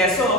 कैसे हो?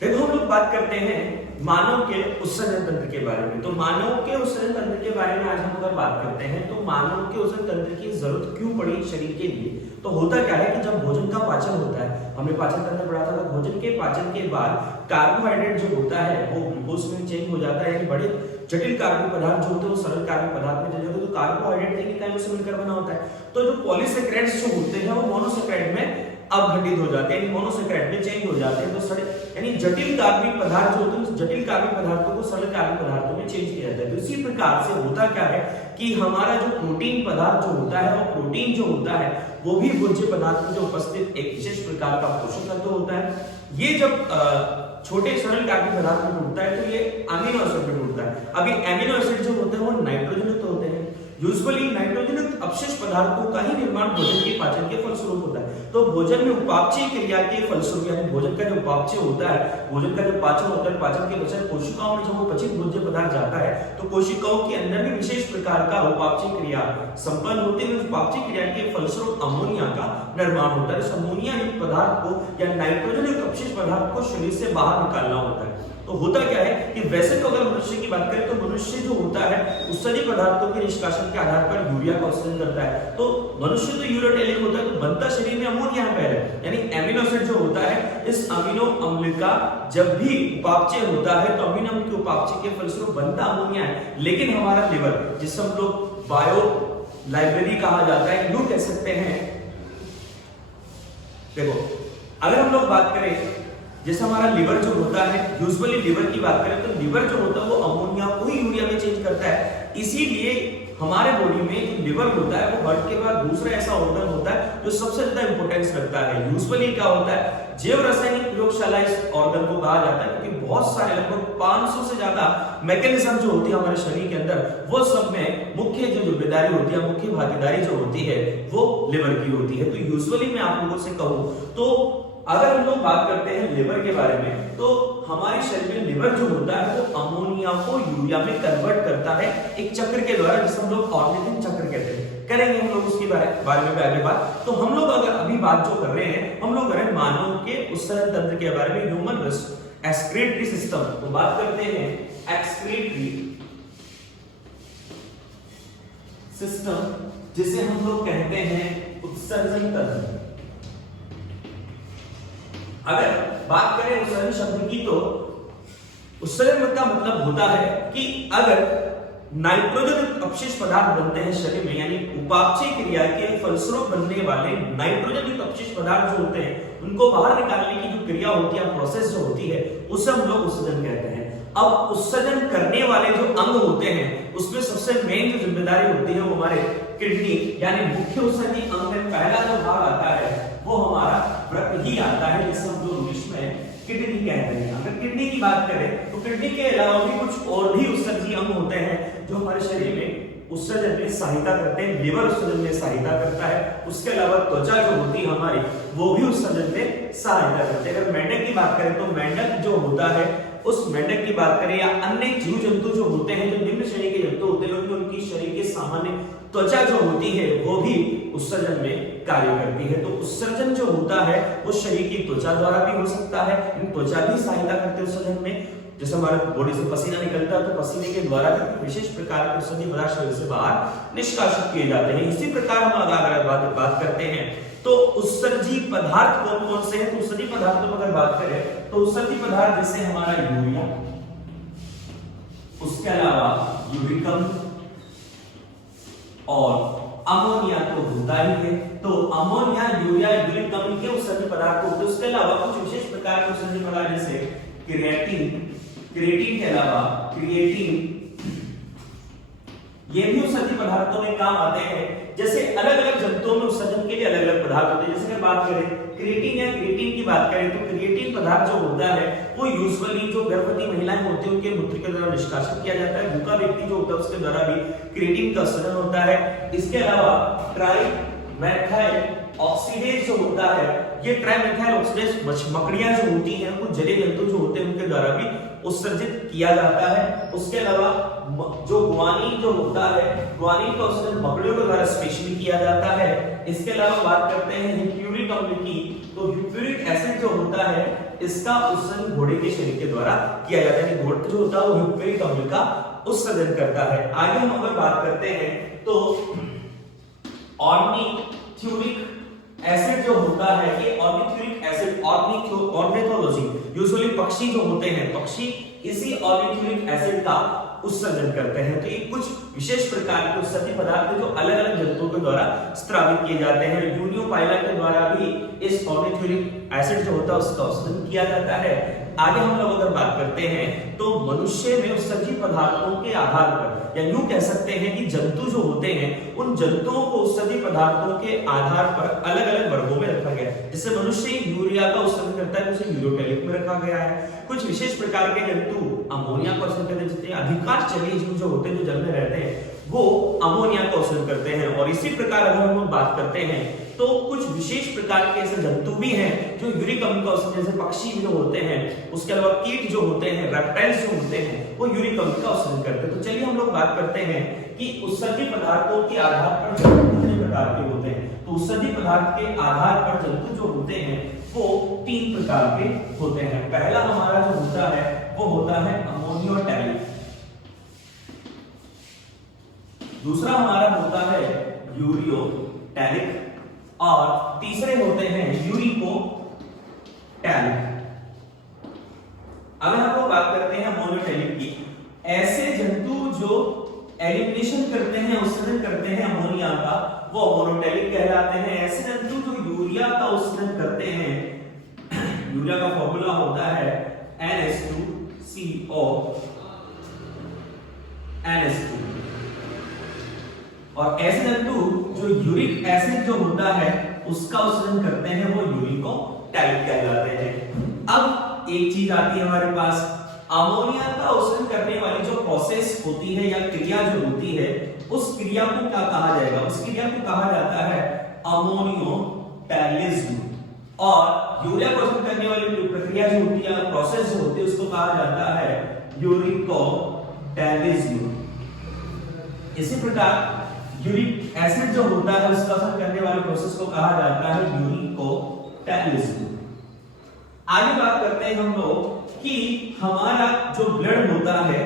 देखो हम लोग बात करते हैं मानव के उत्सर्जन तंत्र के बारे में। तो मानव के उत्सर्जन तंत्र के बारे में आज हम अगर बात करते हैं तो मानव के उत्सर्जन तंत्र की जरूरत क्यों पड़ी शरीर के लिए। तो होता क्या है कि जब भोजन का पाचन होता है, हमने पाचन तंत्र पढ़ा था, तो भोजन के पाचन के बाद कार्बोहाइड्रेट जो होता है वो ग्लूकोज में चेंज हो जाता है, यानी बड़े जटिल कार्बन पदार्थ जो होते हैं वो सरल कार्बन पदार्थ में चले जाते हैं। तो कार्बोहाइड्रेट देखिए इकाइयों से मिलकर बना होता है। तो जो पॉलीसेकेराइड्स जो होते हैं वो मोनोसेकेराइड में अपघटित हो जाते हैं, मोनोसेकेराइड में चेंज हो जाते हैं। तो सड़े यानी जटिल कार्बनिक पदार्थ जो होते हैं जटिल कार्बनिक पदार्थों को सरल कार्बनिक पदार्थों में चेंज किया जाता है। तो इसी प्रकार से होता क्या है कि हमारा जो प्रोटीन पदार्थ जो होता है, वो प्रोटीन जो होता है वो भी भोज्य पदार्थ में जो उपस्थित एक विशेष प्रकार का पोषक तत्व होता है। ये जब छोटे सरल कार्बनिक पदार्थ में टूटता है तो ये अमीनो एसिड में टूटता है। अभी अमीनो एसिड जो होते हैं वो नाइट्रोजन युक्त होते हैं। यूजुअली नाइट्रोजन युक्त अपशिष्ट पदार्थों का ही निर्माण भोजन के पाचन के फलस्वरूप होता है। तो भोजन में उपापचय क्रिया के फलस्वरूप यानी भोजन का जो उपापचय होता है, भोजन का जो पाचन होता है, पाचन के पश्चात कोशिकाओं में जब वो पचित भोज्य पदार्थ जाता है तो कोशिकाओं के अंदर भी विशेष प्रकार का उपापचय क्रिया संपन्न होती है। उपापचय क्रिया के फलस्वरूप अमोनिया का निर्माण होता है। इस अमोनिया युक्त पदार्थ को या नाइट्रोजन युक्त अपशिष्ट पदार्थ को शरीर से बाहर निकालना होता है। तो होता क्या है कि वैसे तो अगर मनुष्य की बात करें तो मनुष्य जो होता है उत्सर्जित पदार्थों के निष्कासन के आधार पर यूरिया का उत्सर्जन करता है। तो मनुष्य तो यूरोटेलिक होता है, तो बनता शरीर में अमोनिया है पहले, यानी एमिनो एसिड जो होता है। इस अमीनो अम्ल का जब भी उपापचय होता है तो अमीनो अम्ल के उपापचय के फलस्वरूप बनता अमोनिया है। लेकिन हमारा लिवर, जिसे हम लोग बायो लाइब्रेरी कहा जाता है, यूं कह सकते हैं। देखो अगर हम लोग बात करें जैसे हमारा लिवर जो होता है, यूजुअली लिवर की बात करें तो लिवर जो होता है वो अमोनिया को ही यूरिया में चेंज करता है। इसीलिए हमारे बॉडी में जो लिवर होता है वो हार्ट के बाद दूसरा ऐसा ऑर्गन होता है जो सबसे ज्यादा इंपोर्टेंस रखता है। यूजुअली क्या होता है, जैव रासायनिक प्रयोगशाला इस ऑर्गन को कहा जाता है, क्योंकि बहुत सारे लगभग 500 से ज्यादा मैकेनिज्म जो होती है हमारे शरीर के अंदर, वो सब में मुख्य जो जिम्मेदारी होती है, मुख्य भागीदारी जो होती है वो लिवर की होती है। तो यूजुअली मैं आप लोगों से कहूं तो अगर हम लोग बात करते हैं लिवर के बारे में तो हमारे शरीर में लिवर जो होता है वो अमोनिया को यूरिया में कन्वर्ट करता है एक चक्र के द्वारा, जिसे हम लोग ऑर्गेनिक चक्र कहते हैं। करेंगे हम लोग उसके बारे में आगे बात। तो हम लोग अगर अभी बात जो कर रहे हैं, हम लोग कर रहे हैं मानव के उत्सर्जन तंत्र के बारे में, ह्यूमन एक्सक्रीटरी सिस्टम। तो बात करते हैं एक्सक्रीटरी सिस्टम, जिसे हम लोग कहते हैं उत्सर्जन तंत्र। अगर बात करें उत्सर्जन शब्द की तो उत्सर्जन का मतलब होता है कि अगर नाइट्रोजन अपशिष्ट पदार्थ बनते हैं शरीर में, यानी उपापचय क्रिया के फलस्वरूप बनने वाले नाइट्रोजन युक्त अपशिष्ट पदार्थ जो होते हैं उनको बाहर निकालने की जो क्रिया होती है, प्रोसेस जो होती है, उसे हम लोग उत्सर्जन कहते हैं। अब उत्सर्जन करने वाले जो अंग होते हैं उसमें सबसे मेन जो जिम्मेदारी होती है वो हमारे किडनी, यानी मुख्य उत्सर्जनी अंग में पहला जो भाग आता है वो हमारा वृक्क ही आता है, जिसे हम लोग इंग्लिश में किडनी कहते हैं। अगर किडनी की बात करें तो किडनी के अलावा भी कुछ और भी उत्सर्जनीय अंग होते हैं जो हमारे शरीर में उत्सर्जन में सहायता करते हैं। लिवर उत्सर्जन में सहायता करता है, उसके अलावा त्वचा जो होती है हमारी वो भी उत्सर्जन में सहायता करते हैं। अगर मेंढक की बात करें तो मेंढक जो होता है, उस मेंढक की बात करें या अन्य जीव जंतु जो होते हैं, जो निम्न श्रेणी के जंतु होते हैं, उनकी शरीर के सामान्य त्वचा जो होती है वो भी उत्सर्जन में कार्य करती है। तो उत्सर्जन जो होता है वो शरीर की त्वचा द्वारा भी हो सकता है, त्वचा भी सहायता करते हैं उत्सर्जन में। जैसे हमारे बॉडी से पसीना निकलता है तो पसीने के द्वारा भी विशेष प्रकार के उत्सर्जनीय पदार्थ शरीर से बाहर निष्कासित किए जाते हैं। इसी प्रकार हम अगर बात करते हैं तो उत्सर्जी पदार्थ कौन कौन से हैं। तो उत्सर्जी पदार्थों में अगर बात करें तो उत्सर्जी पदार्थ जैसे हमारा यूरिया, उसके अलावा यूरिक अम्ल और अमोनिया तो होता ही है। तो अमोनिया, यूरिया, यूरिक अम्ल के उत्सर्जी पदार्थ होते हैं। उसके अलावा कुछ विशेष प्रकार के उत्सर्जी पदार्थ जैसे क्रिएटिन के अलावा क्रिएटिन, ये भी उत्सर्जी पदार्थों में काम आते हैं। जैसे अलग अलग जंतुओं में उत्सर्जन के लिए अलग अलग पदार्थ होते हैं। जैसे अगर बात करें क्रिएटिन की बात करें तो क्रिएटिन पदार्थ जो होता है वो यूजुअली जो गर्भवती महिलाएं होती हैं उनके मूत्र के द्वारा निष्कासित किया जाता है। भूखा व्यक्ति जो होता है उसके द्वारा भी क्रिएटिन का उत्सर्जन होता है। इसके अलावा ट्राइमेथाइल ऑक्सीडेज जो होता है ये ट्राइमेथाइल ऑक्सीडेज मकड़ियां जो होती हैं, कुछ जलीय जंतु जो होते हैं उनके द्वारा भी उत्सर्जित किया जाता है। उसके अलावा जो गुआनिन जो होता है, गुआनिन का उत्सर्जन मकड़ियों के द्वारा स्पेशली किया जाता है। इसके अलावा बात करते हैं हिप्यूरिक अम्ल की, तो हिप्यूरिक एसिड जो होता है इसका उत्सर्जन घोड़े के शरीर के द्वारा किया जाता है। घोड़ा जो होता है वो हिप्यूरिक अम्ल का उत्सर्जन करता है। आगे हम अगर बात करते हैं तो ऑर्निथ्यूरिक एसिड जो होता है, ये ऑर्निथ्यूरिक एसिड ऑर्निथोलॉजी यूजुअली पक्षी जो होते हैं, पक्षी इसी ऑर्निथ्यूरिक एसिड का उत्सर्जन करते हैं। तो ये कुछ विशेष प्रकार के उत्सर्जी पदार्थ जो अलग अलग जंतुओं के द्वारा स्रावित किए जाते हैं। यूनियोपाइला के द्वारा भी इस ऑर्निथ्यूरिक एसिड जो होता है उसका उत्सर्जन किया जाता है। आगे हम लोग अगर बात करते हैं तो मनुष्य में उत्सर्जी पदार्थों के आधार पर, या यूं कह सकते हैं कि जंतु जो होते हैं उन जंतुओं को उत्सर्जी पदार्थों के आधार पर अलग अलग वर्गों में रखा गया है। जैसे मनुष्य यूरिया का उत्सर्जन करता है, उसे यूरोटेलिक में रखा गया है। कुछ विशेष प्रकार के जंतु अमोनिया का उत्सर्जन करते हैं, जितने अधिकांश जलीय जीव जो होते हैं जो जल में रहते हैं वो अमोनिया का उत्सर्जन करते हैं। और इसी प्रकार अगर हम बात करते हैं तो कुछ विशेष प्रकार के ऐसे जंतु भी हैं जो यूरिक अम्ल का उत्सर्जन, जैसे पक्षी जो होते हैं, उसके अलावा कीट जो होते हैं, रेप्टाइल्स जो होते हैं वो यूरिक अम्ल का उत्सर्जन करते हैं। तो चलिए हम लोग बात करते हैं कि उत्सर्जी पदार्थों के आधार पर जंतु कितने प्रकार के होते हैं। तो उत्सर्जी पदार्थ के आधार पर जंतु जो होते हैं वो 3 प्रकार के होते हैं। पहला हमारा जो होता है वो होता है अमोनियोटैलिक, दूसरा हमारा होता है यूरियोटैलिक और तीसरे होते हैं यूरिकोटैलिक। अब हम लोग बात करते हैं अमोनियोटैलिक की। ऐसे जंतु जो एलिमिनेशन करते हैं, उत्सर्जन करते हैं अमोनिया का, वो अमोनियोटैलिक कहलाते हैं। ऐसे जंतु जो यूरिया का उत्सर्जन करते हैं, यूरिया का फॉर्मूला होता है NH2CO NH2, और ऐसे जंतु जो यूरिक एसिड जो होता है उसका उत्सर्जन करते हैं वो यूरिकोटैलिक कहलाते हैं। अब एक चीज आती है हमारे पास, अमोनिया का उत्सर्जन करने वाली जो प्रोसेस होती है या क्रिया जो होती है, उस क्रिया को क्या कहा जाएगा? उस क्रिया को कहा जाता है अमोनियोटैलिज्म। और यूरिया को उत्सर्जन करने वाली जो प्रक्रिया जो होती है, प्रोसेस जो होती है, उसको कहा जाता है यूरिकोटैलिज्म। इसी प्रकार यूरिक एसिड जो होता है उसका उत्सर्जन करने वाले प्रोसेस को कहा जाता है यूरिकोटैलिज्म। आगे बात करते हैं हम लोग कि हमारा जो ब्लड होता है,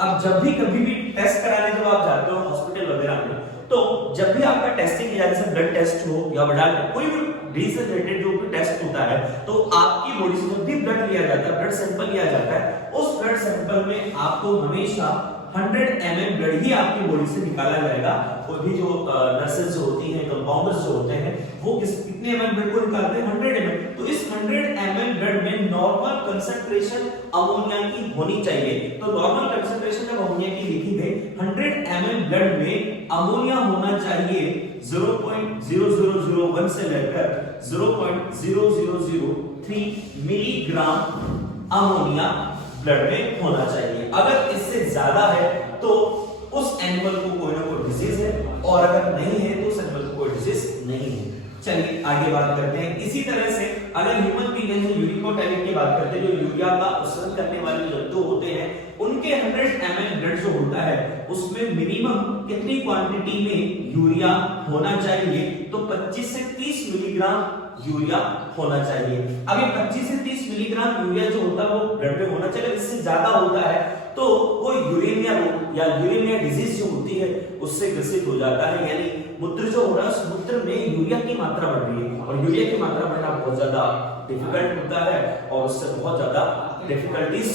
अब जब भी कभी भी टेस्ट कराने जब आप जाते हो हॉस्पिटल वगैरह में, तो जब भी आपका टेस्टिंग किया, जैसे ब्लड टेस्ट हो या ब्लड कोई भी डिजीज से रिलेटेड जो भी टेस्ट होता है, तो आपकी बॉडी से जब भी ब्लड लिया जाता है, ब्लड सैंपल लिया जाता है, उस ब्लड सैंपल में आपको हमेशा 100 ml ब्लड ही आपकी बॉडी से निकाला जाएगा। कोई भी जो नर्सेज जो होती हैं, कंपाउंडर्स जो होते हैं, वो कितने ml ब्लड को निकालते हैं? 100 ml। तो इस 100 ml ब्लड में नॉर्मल कंसंट्रेशन अमोनिया की होनी चाहिए। तो नॉर्मल कंसंट्रेशन जब अमोनिया की लिखी गई, 100 ml ब्लड में अमोनिया होना चाहिए 0.0001 से लेकर 0.0003 मिलीग्राम अमोनिया ब्लड में होना चाहिए। अगर इससे ज्यादा है तो उस एनिमल को कोई ना कोई डिजीज है, और अगर नहीं है तो उस एनिमल को कोई डिजीज नहीं है। चलिए आगे बात करते हैं। इसी तरह से अगर ह्यूमन बीइंग है, यूरिकोटैलिक की बात करते हैं, जो यूरिया का उत्सर्जन करने वाले जंतु होते हैं, उनके 100 ml ब्लड जो होता है उसमें मिनिमम कितनी क्वांटिटी में यूरिया होना चाहिए? तो 25 से 30 मिलीग्राम यूरिया होना चाहिए। अब ये 25 से 30 मिलीग्राम यूरिया जो होता है वो ब्लड में होना चाहिए। इससे ज्यादा होता है तो वो यूरेमिया रोग या यूरेमिया डिजीज जो होती है उससे ग्रसित हो जाता है, यानी मूत्र जो हो रहा है उस मूत्र में यूरिया की मात्रा बढ़ रही है, और यूरिया की मात्रा बढ़ना बहुत ज्यादा डिफिकल्ट होता है, और उससे बहुत ज्यादा डिफिकल्टीज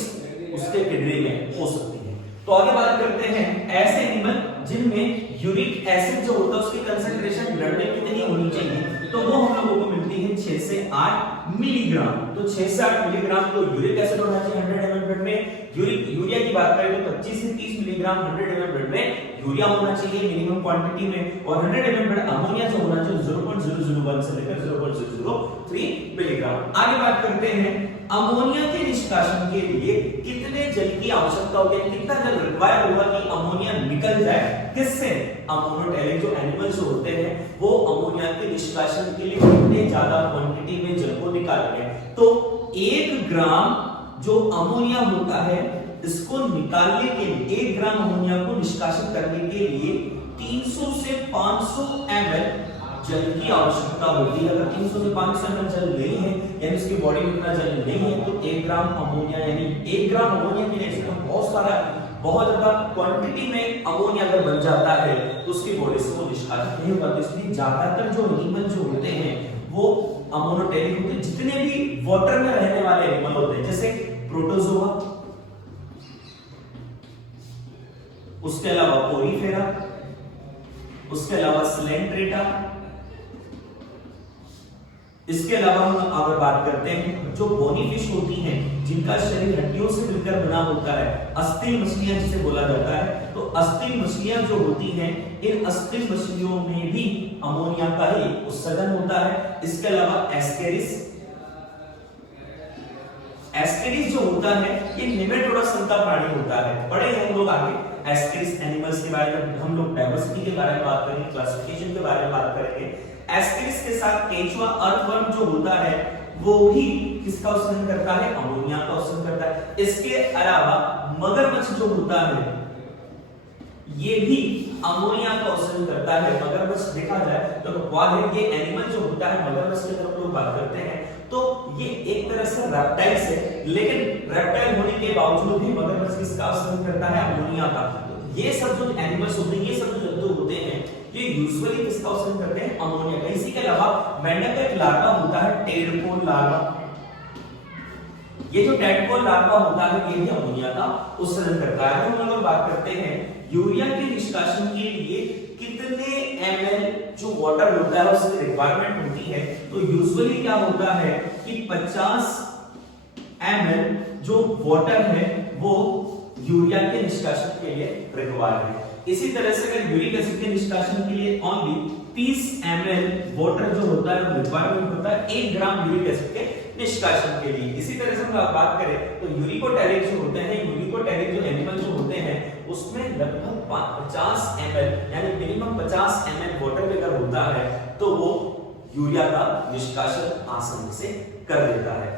उसके किडनी में हो सकती है। तो आगे बात करते हैं ऐसे एनिमल जिनमें यूरिक एसिड जो होता है उसकी कंसंट्रेशन ब्लड में कितनी होनी चाहिए? तो वो हम लोगों को मिलती है 6 से 8 मिलीग्राम। तो 6 से 8 मिलीग्राम तो यूरिक एसिड होना चाहिए 100 ml ब्लड में। यूरिया की बात करें तो 25 से 30 मिलीग्राम 100 ml ब्लड में यूरिया होना चाहिए मिनिमम क्वांटिटी में, और 100 ml पर अमोनिया जो होना चाहिए 0.001 से लेकर 0.003 मिलीग्राम। आगे बात करते हैं अमोनिया के निष्कासन के लिए कितने जल की आवश्यकता होगी, कितना जल रिक्वायर होगा कि अमोनिया निकल जाए, किससे, अमोनोटैलिक जो एनिमल्स होते हैं वो अमोनिया के निष्कासन के लिए कितने ज्यादा क्वांटिटी में जल को निकालेंगे। तो 1 ग्राम जो अमोनिया होता है इसको निकालने के लिए 1 ग्राम अमोनिया को निष्कासित करने के लिए 300 से 500 ml जल की आवश्यकता होती है। अगर 300 से 500 ml जल नहीं है यानी उसकी बॉडी में इतना जल नहीं है तो 1 ग्राम अमोनिया यानी 1 ग्राम अमोनिया के लिए बहुत ज्यादा क्वांटिटी में अमोनिया अगर बन जाता है तो उसकी बॉडी से वो निष्कासित नहीं होगा। तो इसलिए ज्यादातर जो एनिमल जो होते हैं वो अमोनोटैलिक होते हैं। जितने भी वाटर में रहने वाले एनिमल होते हैं जैसे प्रोटोजोआ, उसके अलावा पोरीफेरा, उसके अलावा सिलेंट्रेटा, इसके अलावा हम अगर बात करते हैं जो बोनी फिश होती हैं जिनका शरीर हड्डियों से मिलकर बना होता है, अस्थिल मछलियां जिसे बोला जाता है, तो अस्थिल मछलियां जो होती हैं इन अस्थिल मछलियों में भी अमोनिया का ही उत्सर्जन होता है। इसके अलावा एस्केरिस जो होता है ये निमेटोडा संघ का प्राणी होता है। पढ़े हम लोग आगे एस्केरिस एनिमल्स के बारे में, हम लोग डाइवर्सिटी के बारे में बात करेंगे, क्लासिफिकेशन के बारे में बात करेंगे। एस्केरिस के साथ केंचुआ अर्थवर्म जो होता है वो भी किसका उत्सर्जन करता है, अमोनिया का उत्सर्जन करता है। इसके अलावा मगरमच्छ जो होता है ये भी अमोनिया का उत्सर्जन करता है। मगरमच्छ देखा जाए तो वाहिद ये एनिमल जो होता है मगरमच्छ की अगर हम लोग बात करते हैं तो ये एक तरह से रेप्टाइल है, लेकिन रेप्टाइल होने के बावजूद भी मगरमच्छ किसका उत्सर्जन करता है, अमोनिया का। तो ये सब जो एनिमल्स होते हैं, ये सब जो जंतु होते हैं ये यूजुअली किसका उत्सर्जन करते हैं, अमोनिया का। इसी के अलावा मेंढक का एक लार्वा होता है टेडपोल लार्वा, ये जो टेडपोल लार्वा होता है ये भी अमोनिया का उत्सर्जन करता है। हम लोग बात करते हैं यूरिया के निष्कासन के लिए कितने ml जो वाटर होता है उसकी रिक्वायरमेंट होती है, तो यूजुअली क्या होता है कि 50 ml जो वाटर है वो यूरिया के निष्कासन के लिए रिक्वायर्ड है। इसी तरह से अगर यूरिक एसिड के निष्कासन के लिए ओनली 30 ml वाटर जो होता है रिक्वायरमेंट होता है 1 ग्राम यूरिक एसिड के निष्कासन के लिए। इसी तरह से हम बात करें तो यूरिकोटैलिक जो होते हैं, यूरिकोटैलिक जो एनिमल जो होते हैं उसमें लगभग 50 ml यानी मिनिमम 50 ml वाटर अगर होता है तो वो यूरिया का निष्कासन आसानी से कर देता है।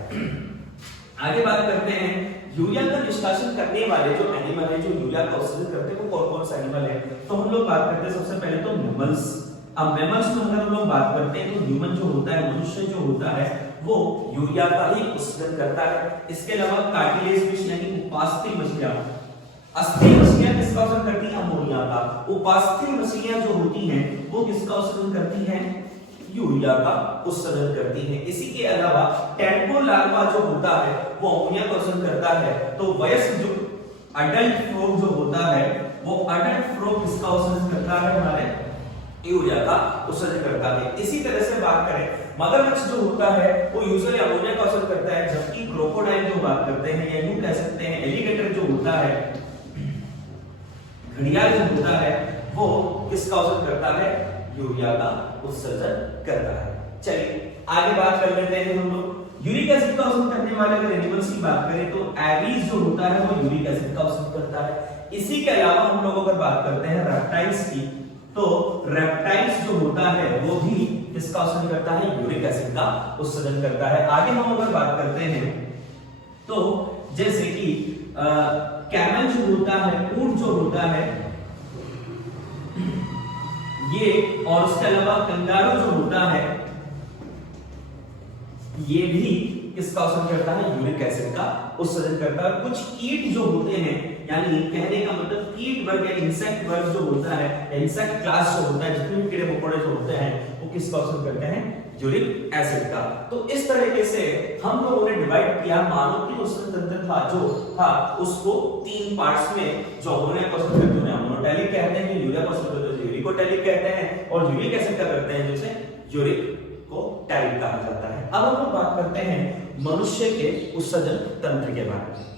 आगे बात करते हैं यूरिया का निष्कासन करने वाले जो एनिमल है जो यूरिया का उत्सर्जन करते हैं वो कौन कौन से एनिमल है, तो हम लोग बात करते हैं सबसे पहले तो मैमल्स। अब मैमल्स में अगर हम लोग बात करते हैं तो ह्यूमन जो होता है, मनुष्य जो होता है वो यूरिया का ही उत्सर्जन करता है। इसके अलावा कार्टिलेज फिश यानी उपास्थि मछलियां, अस्थिल मछलियां किसका उत्सर्जन करती है, अमोनिया का। उपास्थि मछलियां जो होती हैं वो किसका उत्सर्जन करती हैं, यूरिया का उत्सर्जन करती है। इसी के अलावा टेडपोल लार्वा जो होता है वो अमोनिया का उत्सर्जन करता है। तो वयस्क जो अडल्ट फ्रॉग जो होता है वो अडल्ट फ्रॉग किसका उत्सर्जन करता है, हमारे यूरिया का उत्सर्जन करता है। इसी तरह से बात करें मगरमच्छ जो होता है वो यूजुअली अमोनिया का उत्सर्जन करता है, जबकि क्रोकोडाइल जो बात करते हैं या यूं कह सकते हैं एलिगेटर जो होता है, घड़ियाल जो होता है वो किसका उत्सर्जन करता है, यूरिया का उत्सर्जन करता है। चलिए आगे बात कर लेते हैं हम लोग यूरिक एसिड का उत्सर्जन करने वाले अगर एनिमल्स की बात करें तो एवीज जो होता है वो यूरिक एसिड का उत्सर्जन करता है। इसी के अलावा हम लोग अगर बात करते हैं रेप्टाइल्स की तो रेप्टाइल्स जो होता है वो भी किसका उत्सर्जन करता है, यूरिक एसिड का उत्सर्जन करता है। आगे हम अगर बात करते हैं तो जैसे कि कैमल जो होता है, ऊंट जो होता है ये, और उसके अलावा कंगारू जो होता है ये भी किसका उत्सर्जन करता है, यूरिक एसिड का उत्सर्जन करता है। कुछ कीट जो होते हैं यानी कहने का मतलब कीट वर्ग या इंसेक्ट वर्ग जो होता है, इंसेक्ट क्लास जो होता है, जितने भी कीड़े मकोड़े जो होते हैं वो किसका उत्सर्जन करते हैं, यूरिक एसिड का। तो इस तरीके से हम लोगों ने डिवाइड किया मानव की उत्सर्जन तंत्र था जो था उसको 3 पार्ट्स में। जो अमोनिया का उत्सर्जन करते हैं अमोनोटैलिक कहते हैं, जो यूरिया का उत्सर्जन करते हैं यूरिकोटैलिक कहते हैं, और यूरिक एसिड का करते हैं जिसे यूरिक को टैलिक कहा जाता है। अब हम लोग बात करते हैं मनुष्य के उत्सर्जन तंत्र के बारे में।